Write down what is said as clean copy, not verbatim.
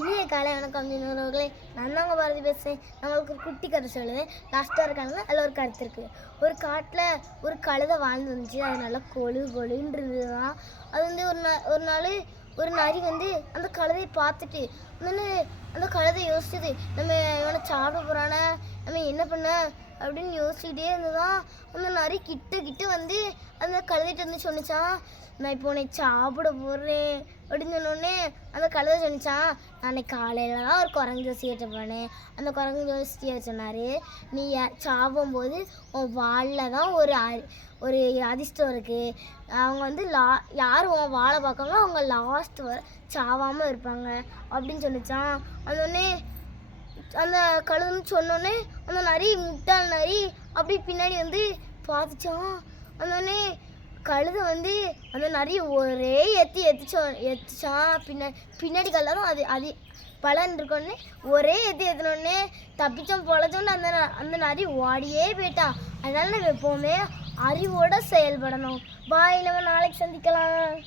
இனிய காலை வணக்கம் உறவுகளே. நான் தாங்க பாரதி பேசுகிறேன். நம்மளுக்கு ஒரு குட்டி கதை சொல்லுவேன். லாஸ்ட்டாக இருக்காங்க, அதில் ஒரு கருத்து இருக்குது. ஒரு காட்டில் ஒரு கழுதை வாழ்ந்து வந்துச்சு. அது நல்லா கொழுன்னு இருந்ததுதான். அது வந்து ஒரு நாள் ஒரு நரி வந்து அந்த கழுதையை பார்த்துட்டு அந்த கழுதை யோசிச்சது, நம்ம இவனை சாப்பிட போகிறானே, நம்ம என்ன பண்ண அப்படின்னு யோசிச்சுக்கிட்டே இருந்ததான். அந்த நரி கிட்ட வந்து அந்த கழுதைட்டு வந்து சொன்னிச்சான், நான் இப்போ உன்னை சாப்பிட போடுறேன் அப்படின்னு சொன்னோடனே அந்த கழுதை சொன்னிச்சான், அன்னைக்கு காலையில் தான் ஒரு குரங்கு ஜோசியிட்ட போனேன். அந்த குரங்கு ஜோசியை சொன்னார், நீ சாப்பிடும்போது உன் வாழில் தான் ஒரு அதிர்ஷ்டம் இருக்குது. அவங்க வந்து யார் உன் வாழை பார்க்காங்களோ அவங்க லாஸ்ட் வர சாவாமல் இருப்பாங்க அப்படின்னு சொன்னிச்சான். அதோடனே அந்த கழுதுன்னு சொன்னோடனே அந்த நரி முட்டாள் நரி அப்படி பின்னாடி வந்து பார்த்துச்சான். அதோடனே கழுதை வந்து அந்த நரியை ஒரே எத்திச்சான். பின்னாடி கல்லாரும் அது பலன் இருக்கோடனே ஒரே ஏற்றினோடனே தப்பிச்சோம் பொழைச்சோன்னு அந்த நரி ஓடியே போயிட்டான். அதனால நம்ம எப்போவுமே அறிவோடு செயல்படணும். பாய், நம்ம நாளைக்கு சந்திக்கலாம்.